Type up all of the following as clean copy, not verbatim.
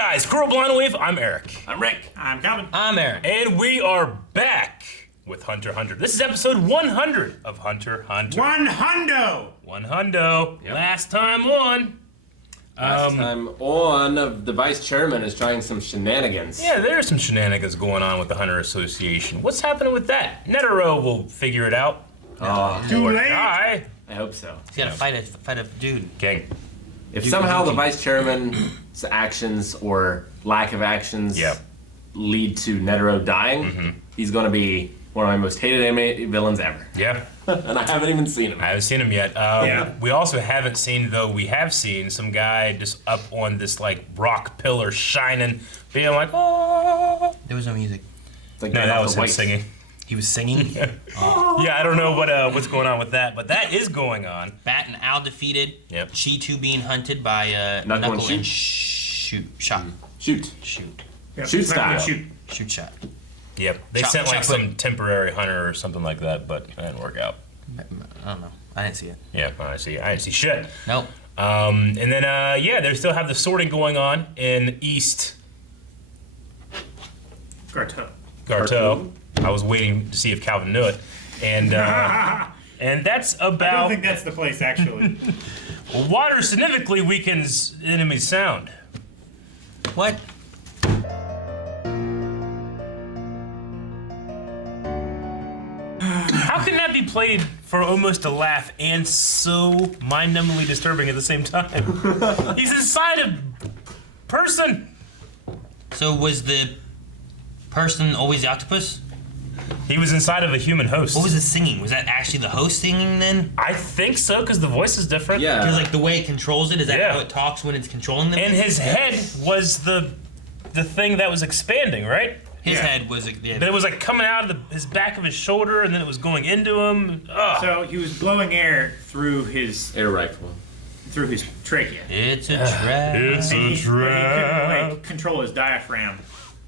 guys, Squirrel Blind Wave, I'm Eric. I'm Rick. I'm Calvin. I'm Eric. And we are back with Hunter x Hunter. This is episode 100 of Hunter x Hunter. One hundo. Yep. Last time on. The vice chairman is trying some shenanigans. Yeah, there's some shenanigans going on with the Hunter Association. What's happening with that? Netero will figure it out. Too Or late. die. I hope so. He's got to fight a dude. Gang. If somehow the vice chairman's actions or lack of actions Yep. lead to Netero dying, he's going to be one of my most hated anime villains ever. Yeah. And I haven't even seen him. I haven't seen him yet. Yeah. We also haven't seen, though we have seen some guy just up on this like rock pillar shining, being like, oh. There was no music. It's like No, Get that Off was the him White. singing. He was singing. Yeah, I don't know what's going on with that, but that is going on. Bat and Al defeated. Yep. She 2 being hunted by Knuckle Knuckle and and Shoot Shot. Shoot. Shoot. Yep. Shoot style. Shoot. Shoot Shot. Yep. They Chop- sent like chop some temporary hunter or something like that, but it didn't work out. I don't know. I didn't see it. Yeah, I didn't see shit. Nope. And then they still have the sorting going on in East Garteau. Garteau. I was waiting to see if Calvin knew it, and that's I don't about think that's the place, actually. water significantly weakens enemy sound. What? How can that be played for almost a laugh and so mind-numbingly disturbing at the same time? He's inside a person. So was the person always the octopus? He was inside of a human host. What was the singing? Was that actually the host singing then? I think so, because the voice is different. Yeah. Because like the way it controls it, is that Yeah. how it talks when it's controlling them? And his head was the thing that was expanding, right? His Yeah. head was But it was like coming out of his back of his shoulder, and then it was going into him. Ugh. So he was blowing air through his Air rifle. trachea. It's a trap. It's And a he couldn't trap. like control his diaphragm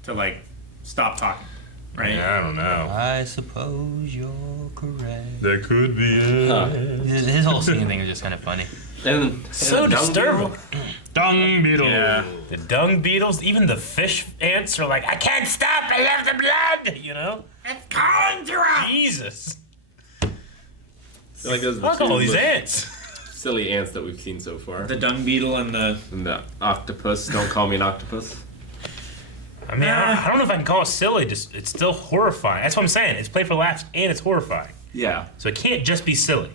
to like stop talking, right? I don't know. I suppose you're correct. That could be it. Huh. His whole singing thing is just kind of funny. And So and a dung disturbing. beetle? Dung beetle. Yeah. The dung beetles, even the fish ants are like, I can't stop, I love the blood, you know? It's calling to us. Jesus. Like those are the Fuck all two these most ants. silly ants that we've seen so far. The dung beetle and the And the octopus. Don't call me an octopus. I mean, I don't know if I can call it silly, just it's still horrifying. That's what I'm saying. It's played for laughs and it's horrifying. Yeah. So it can't just be silly.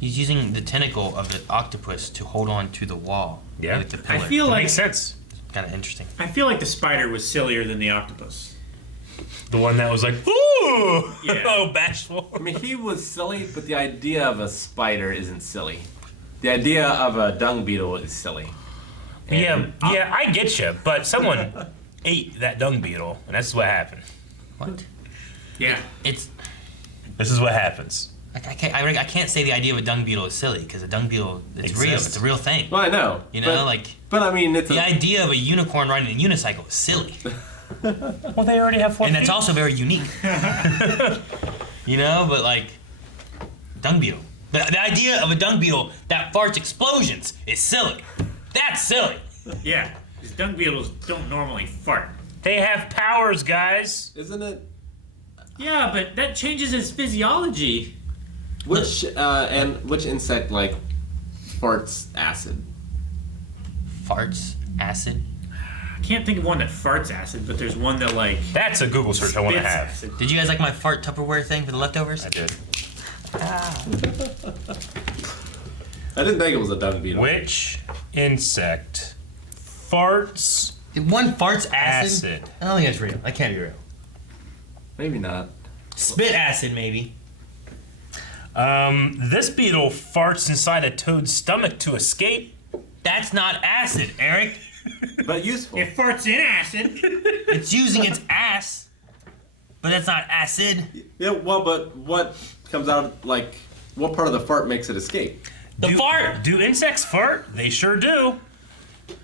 He's using the tentacle of the octopus to hold on to the wall. Yeah. Like the I pillar. feel It like makes sense. Kind of interesting. I feel like the spider was sillier than the octopus. The one that was like, ooh, Yeah. oh, bashful. I mean, he was silly, but the idea of a spider isn't silly. The idea of a dung beetle is silly. Yeah, I get you, but someone ate that dung beetle, and that's what happened. What? Yeah. It's This is what happens. I can't say the idea of a dung beetle is silly because a dung beetle it's real. Exists. It's a real thing. Well, I know. You know, but I mean, it's the idea of a unicorn riding a unicycle is silly, Well, they already have 4 and feet. that's also very unique. You know, but like dung beetle. The idea of a dung beetle that farts explosions is silly. That's silly. Yeah. Because dung beetles don't normally fart. They have powers, guys. Isn't it? Yeah, but that changes his physiology. Which insect like farts acid? Farts acid. I can't think of one that farts acid, but there's one that like That's a Google search I want to spits have. acid. Did you guys like my fart Tupperware thing for the leftovers? I did. I didn't think it was a dung beetle. Which insect farts One farts acid. acid? I don't think that's real. That can't be real. Maybe not. Spit acid, maybe. This beetle farts inside a toad's stomach to escape. That's not acid, Eric. But useful. It farts in acid. It's using its ass, but that's not acid. Yeah, well, but what comes out, like, what part of the fart makes it escape? The fart. Do insects fart? They sure do.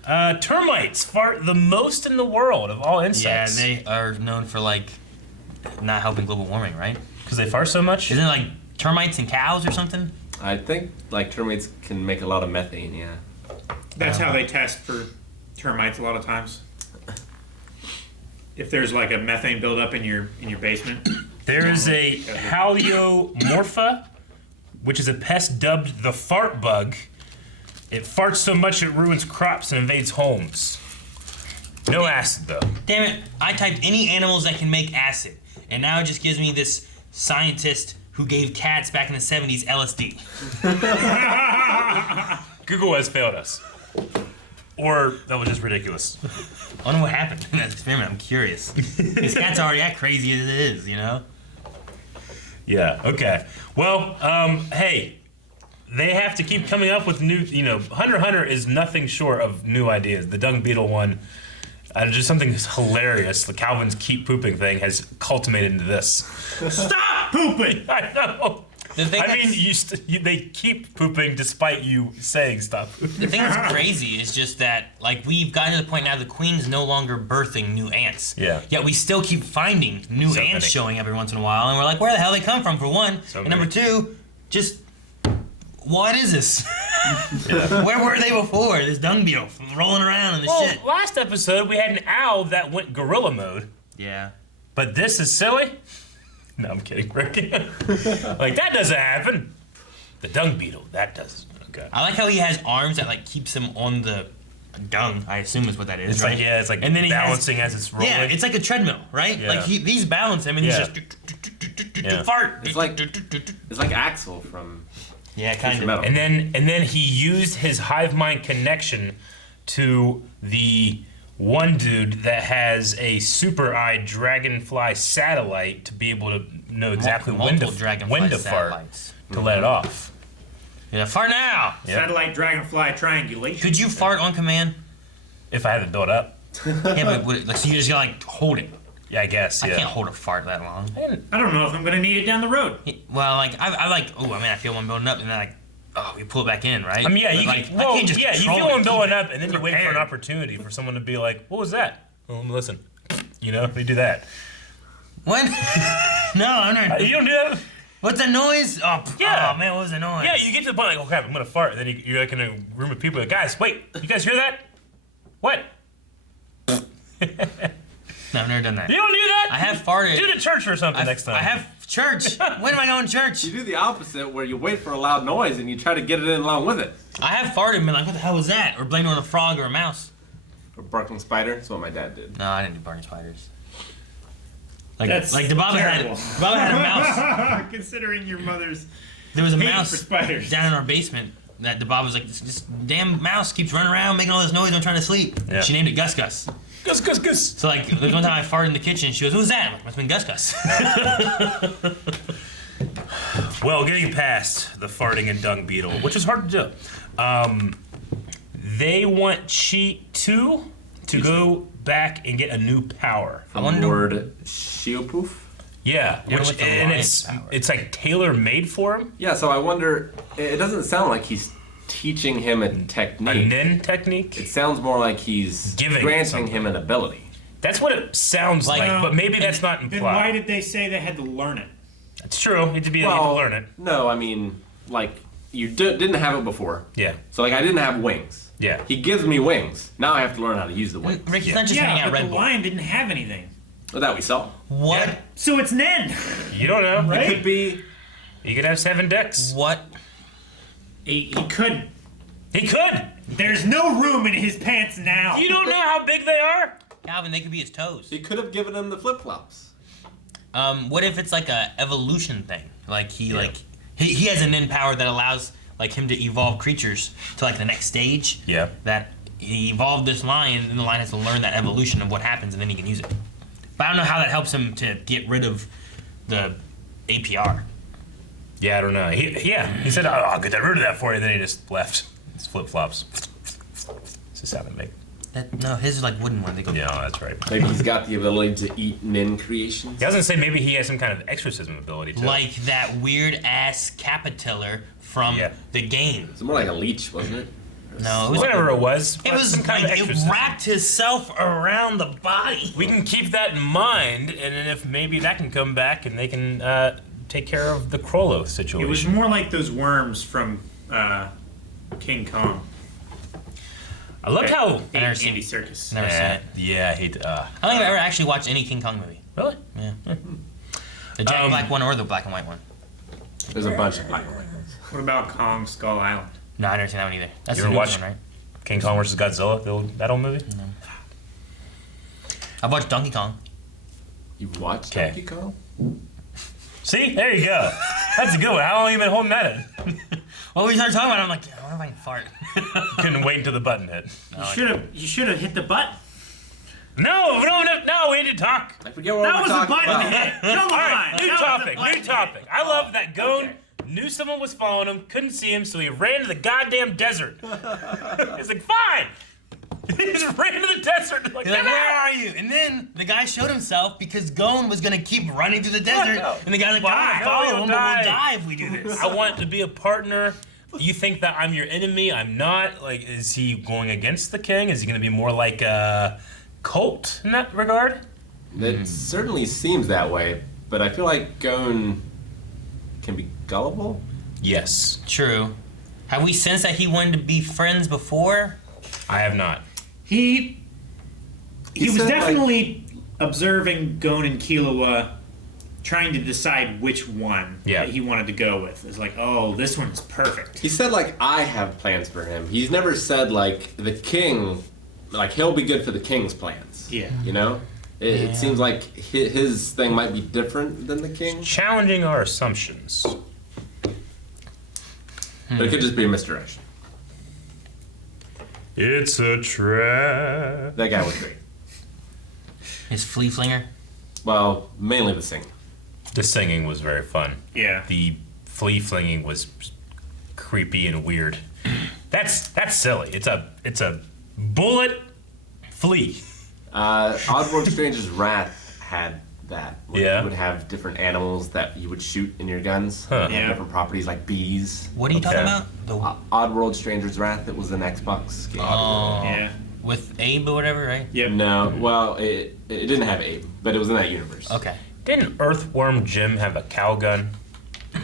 Termites fart the most in the world of all Yeah, insects. they are known for like not helping global warming, right? Because they fart so much? Isn't it like termites and cows or something? I think, like, termites can make a lot of methane, yeah. That's how they test for termites a lot of times? If there's like a methane buildup in your basement. There is a haliomorpha, which is a pest dubbed the fart bug. It farts so much it ruins crops and invades homes. No acid though. Damn it! I typed any animals that can make acid, and now it just gives me this scientist who gave cats back in the 70s LSD. Google has failed us. Or that was just ridiculous. I wonder what happened in that experiment. I'm curious. This cat's already that crazy as it is, you know? Yeah, okay. Well, hey, they have to keep coming up with new, Hunter x Hunter is nothing short of new ideas. The dung beetle one, just something hilarious. The Calvin's keep pooping thing has culminated into this. Stop pooping! I know. The thing I mean, they keep pooping despite you saying stop pooping. The thing that's crazy is just that, like, we've gotten to the point now the queen's no longer birthing new ants. Yeah. Yet we still keep finding new So ants many. showing every once in a while, and we're like, where the hell they come from, for one? So and number many. two, just, what is this? Yeah. Where were they before? This dung beetle rolling around and this Well, shit. last episode we had an owl that went gorilla mode, Yeah. but this is silly. No, I'm kidding, Rick. Like, that doesn't happen. The dung beetle, that does. Okay. I like how he has arms that, like, keeps him on the dung, I assume is what that is, It's right? like, yeah, it's like And then he balancing as it's rolling. Yeah, it's like a treadmill, right? Yeah. Like, these balance him and Yeah. he's just Yeah. fart. It's like Axel from Yeah, kind Future of. Metal. and then he used his hive mind connection to the one dude that has a super eye dragonfly satellite to be able to know exactly when Multiple to dragonfly fart satellites. to let it off. Yeah, fart now. Yep. Satellite dragonfly triangulation. Could you fart on command? If I have it built up, Yeah, but like, so you just gotta like hold it. yeah, I guess. I Yeah. can't hold a fart that long. I don't know if I'm gonna need it down the road. Well, like I like. Oh, I mean, I feel one building up, and then like, oh, you pull it back in, right? I mean, yeah, But, you like, can, I well, can't just yeah, you control feel it, them keep going it up, and then you wait for an prepared. opportunity for someone to be like, "What was that?" Well, let me listen. You know, they do that. What? No, I'm not. You don't do that. What's the noise? Oh, Yeah. oh man, what was the noise? Yeah, you get to the point like, "Oh crap, I'm gonna fart," and then you're like in a room of people, like, "Guys, wait, you guys hear that? What? No, I've never done that. You don't do that? I have farted. Do it at church or something next time. I have church. When am I going to church? You do the opposite, where you wait for a loud noise and you try to get it in along with it. I have farted and been like, what the hell was that? Or blamed it on a frog or a mouse. Or barking spider. That's what my dad did. No, I didn't do barking spiders. Like, That's like the Baba terrible. had a mouse. Considering your mother's There was a hate mouse for spiders. down in our basement that the Bob was like, this damn mouse keeps running around making all this noise. I'm trying to sleep. Yeah. She named it Gus Gus. Gus, Gus, Gus. So like, there's one time I farted in the kitchen. She goes, "Who's that?" I'm like, "Must have been Gus Gus." Well, getting past the farting and dung beetle, which is hard to do, they want Cheat 2 to go back and get a new power. From wonder- Lord Shiopoof. Yeah, Yeah, which, with the and lion's power. it's like tailor made for him. Yeah, so I wonder, it doesn't sound like he's teaching him a A technique. Nin technique. It sounds more like he's Giving granting something. him an ability. That's what it sounds like, Like- but maybe that's not Then why implied. did they say they had to learn it? It's true. You have to be able to learn it. No, I mean, like, you didn't have it before. Yeah. So, like, I didn't have wings. Yeah. He gives me wings. Now I have to learn how to use the wings. Rick, he's Yeah. not just hanging Yeah, out but Red the Bull. lion didn't have anything. Well, that we saw. What? Yeah. So it's Nen. You don't know. Right? It could be. You could have 7 decks. What? He couldn't. He could. There's no room in his pants now. You don't know how big they are. Calvin, they could be his toes. He could have given him the flip flops. What if it's like a evolution thing? Like he has an in power that allows like him to evolve creatures to like the next stage. Yeah. That he evolved this lion, and the lion has to learn that evolution of what happens, and then he can use it. But I don't know how that helps him to get rid of the APR. Yeah, I don't know. He said, I'll get rid of that for you. Then he just left. It's flip flops. It's just how they make. No, his is like wooden ones. They go. Yeah, that's right. Maybe he's got the ability to eat Nin creations. He doesn't say maybe he has some kind of exorcism ability too. Like that weird ass caterpillar from Yeah. the game. It's more like a leech, wasn't it? No, it was whatever it was. It was some kind like of it exorcism. wrapped himself around the body. We can keep that in mind, and then if maybe that can come back and they can take care of the Krollo situation. It was more like those worms from King Kong. I love how. I never seen Andy it. Serkis. Never seen it. Yeah, I hate. I don't think I've ever actually watched any King Kong movie. Really? Yeah. The Jack Black one or the black and white one. There's a bunch of black and white ones. What about Kong Skull Island? No, I never seen that one either. That's You the ever new watched- one, right? King Kong vs. Godzilla, that old movie. I've watched Donkey Kong. You've watched Okay. Donkey Kong? See, there you go. That's a good one. How long have you been holding that in? Well, we started talking about it. I'm like, I wonder if I can fart. Couldn't wait until the button hit. You should have hit the button. No, we need to talk. I forget what That we're was a talking button about. hit. Come All right, on. new that was a topic. button New topic. hit. I love that Gon Okay. knew someone was following him, couldn't see him, so he ran to the goddamn desert. He's like, fine. He just ran to the desert. Like, He's like, "Get where out!" are you? And then the guy showed himself because Gon was gonna keep running through the desert. no. And the guy's like, well, I'm No, gonna follow you'll him, but die. we'll die if we do this. I want to be a partner. You think that I'm your enemy? I'm not. Like, is he going against the king? Is he going to be more like a cult in that regard? It certainly seems that way, but I feel like Gon can be gullible. Yes. True. Have we sensed that he wanted to be friends before? I have not. He was said, definitely observing Gon and Killua, trying to decide which one Yeah. that he wanted to go with. It's like, oh, this one's perfect. He said, like, I have plans for him. He's never said, like, the king, like, he'll be good for the king's plans. Yeah. You know? It seems like his thing might be different than the king, Challenging our assumptions. but it could just be a misdirection. It's a trap. That guy was great. His flea flinger? Well, mainly the singing. The singing was very fun. Yeah. The flea flinging was creepy and weird. That's silly. It's a bullet flea. Oddworld Stranger's Wrath had that. Where Yeah. You would have different animals that you would shoot in your guns. Huh. They have Yeah. different properties like bees. What are you talking Okay. about? The, Oddworld Stranger's Wrath, it was an Xbox game. oh, Yeah. with Abe or whatever, right? Yep. No, well, it didn't have Abe, but it was in that universe. Okay. Didn't Earthworm Jim have a cow gun?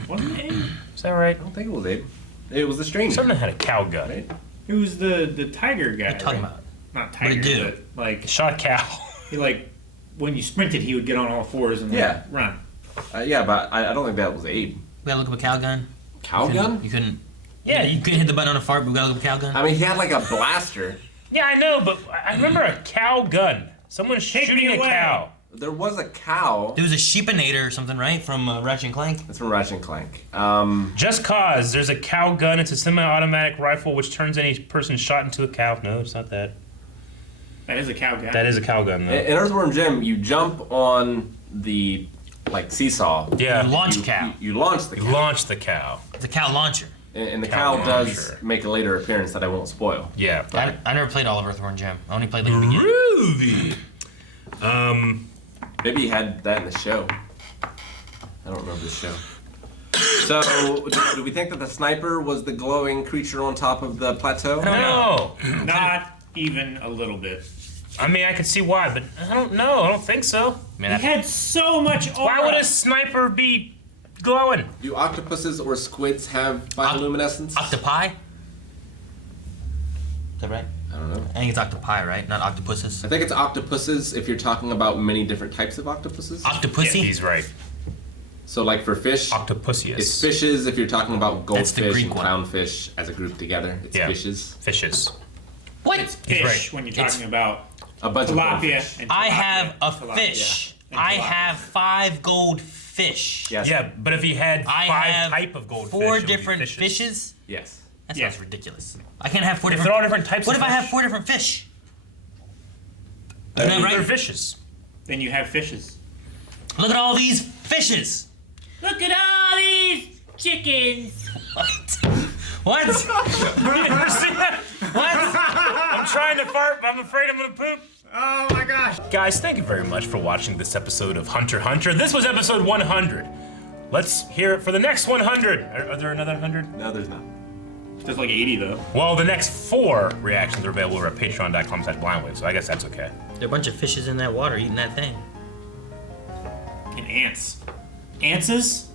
Wasn't it? Is that right? I don't think it was Abe. It was the Stranger. Something had a cow gun. Right? It was the tiger guy. What are you talking right? about? Not What'd tiger, it do? but like Shot a cow. he like when you sprinted, he would get on all fours and like, Yeah. run. Yeah, but I don't think that was Abe. We gotta look up a cow gun. Cow You gun? couldn't. Yeah, You couldn't hit the button on a fart, but we gotta look up a cow gun. I mean, he had like a blaster. Yeah, I know, but I remember a cow gun. Someone shooting me a away. cow. There was a cow. There was a sheepinator or something, right? From Ratchet and Clank. That's from Ratchet and Clank. Just cause there's a cow gun. It's a semi-automatic rifle which turns any person shot into a cow. No, it's not that. That is a cow guy. That is a cow gun though. In Earthworm Jim, you jump on the like seesaw. Yeah. You launch You, a cow. you launch the You cow. launch the cow. It's a cow launcher. And the Cow cow does launcher. make a later appearance that I won't spoil. Yeah. I never played all of Earthworm Jim. I only played like the beginning. Groovy. Maybe he had that in the show. I don't remember the show. So, do we think that the sniper was the glowing creature on top of the plateau? No. Not even a little bit. I mean, I could see why, but I don't know. I don't think so. Man, He had so much aura. Why would a sniper be glowing? Do octopuses or squids have bioluminescence? Octopi? Is that right? I don't know. I think it's octopi, right? Not octopuses. I think it's octopuses if you're talking about many different types of octopuses. Octopussy? He's right. So, like for fish, Octopussius. it's fishes if you're talking about That's the goldfish Greek and one. clownfish as a group together. It's Yeah. fishes. Fishes. What? He's Fish right. when you're It's- talking about A bunch of tilapia goldfish. and I tilapia. have a Tilapia. fish. And I tilapia. have 5 goldfish. Yes. Yeah, but if he had I five have type of goldfish, 4 it would be different fishes. fishes? Yes. That Yeah. sounds ridiculous. I can't have 4 If different. they're all different types What of if I have fish? 4 different fish? They're Isn't that right? fishes. Then you have fishes. Look at all these fishes. Look at all these chickens. What? You ever see that? What? I'm trying to fart, but I'm afraid I'm gonna poop. Oh my gosh. Guys, thank you very much for watching this episode of Hunter x Hunter. This was episode 100. Let's hear it for the next 100. Are there another 100? No, there's not. There's like 80 though. Well, the next 4 reactions are available over at patreon.com/blindwave, so I guess that's okay. There are a bunch of fishes in that water eating that thing. And ants. Antses?